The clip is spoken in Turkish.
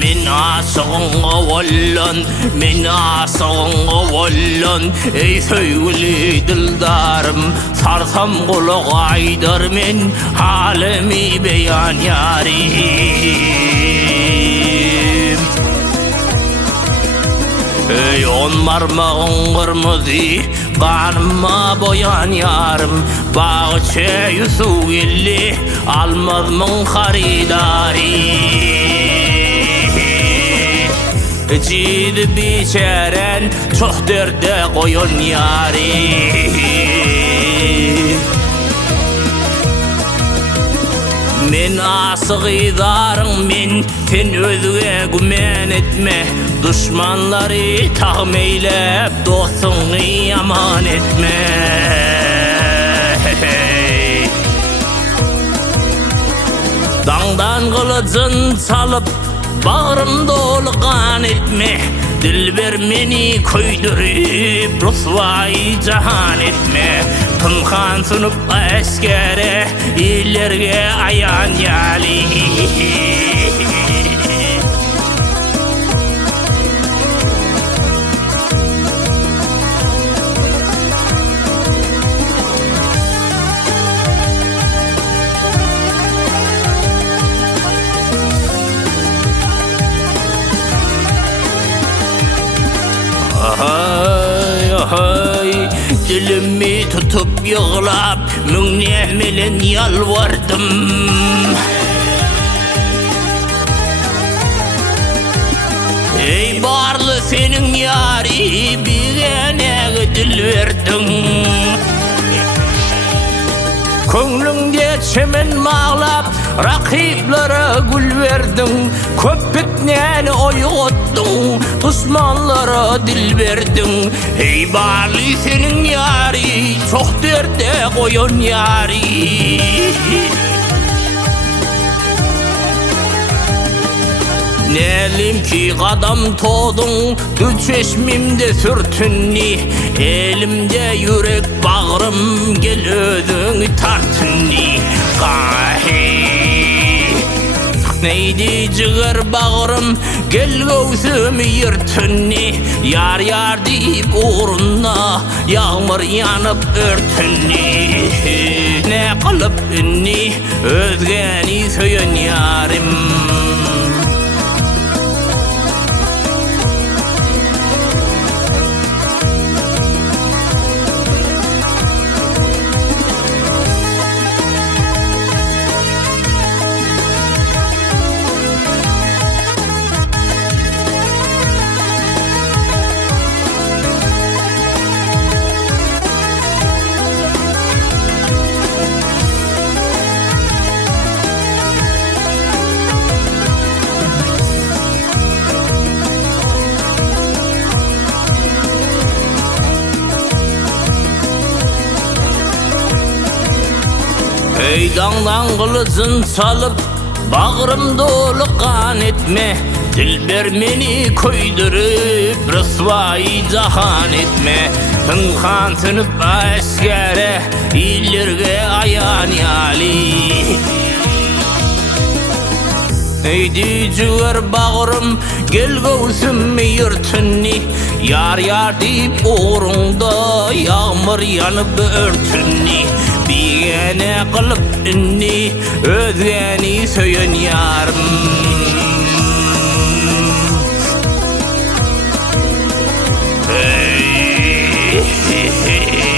من asığın oğullan, min asığın oğullan. Ey söyle dildarım, sarsam kulak aydar men halimi beyan yarim. Ey on parmağın kırmızı, kanıma boyan yarım. Bağçayı su gelli, almaz mın haridari. Cidi biçeren, çok derde koyun yari. Men asık idarın men, sen özüge gümen etme. Düşmanları tahmeylep, dostunu yaman etme. Dağdan kılıcın çalıp, bağrım dolu kan etme. Dilber meni köydürüp, rusvayı cahan etme. Kınkan sunup askere, illerge ayan yali. Ahay ahay, dilimi tutup yığlap, münnehmelen yalvardım. Ey barlı senin yari, bir gene dil verdin. Köngülünde çemen bağlap, rakiplere gül verdin. Köpekneni oyuttun, düşmanlara dil verdin. Ey barlı senin yari, çok derde koyun yari. Nelim ki kadam toğdun, dül çeşmimde sürtünni. Elimde yürek bağrım, gel özünü tartınni. Neydi cığır bağrım, gel göğsümü yırtınni. Yar yar deyip uğruna, yağmur yanıp örtünni. Ne kılıp inni, özgeni söyün yarim. Ey dağdan kılıcın çalıp, bağrım dolu kan etme. Dilber meni köydürüp, rısvayı cahan etme. Kınkan sınıp askere, illerge ayan yali. Eydi cığır bağrım, gel göğsümü yırtınni. Yar yar deyip uğrunda, yağmur yanıp örtünni. Bir gene kılıp inni, özgeni söyün yarım. Hey, hey, hey.